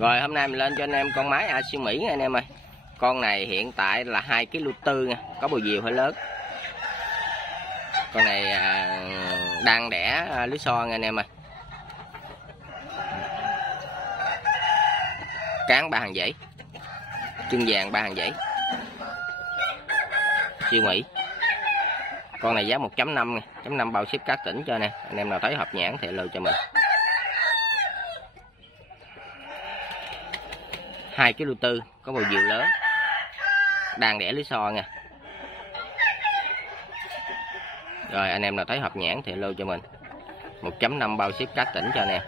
Rồi hôm nay mình lên cho anh em con mái A siêu Mỹ nha anh em ơi. Con này hiện tại là 2,4 kg nha, có bầu diều hơi lớn. Con này đang đẻ lưới xo nha anh em ơi. Cán 3 hàng dãy, chân vàng 3 hàng dãy, siêu Mỹ. Con này giá 1.5 nha, 1.5 bao ship các tỉnh cho nè. Anh em nào thấy hợp nhãn thì lưu cho mình. 2,4 kg, có bầu diều lớn, đang đẻ lưới xo nha. Rồi anh em nào thấy hợp nhãn thì lưu cho mình. 1.5 bao ship các tỉnh cho nè.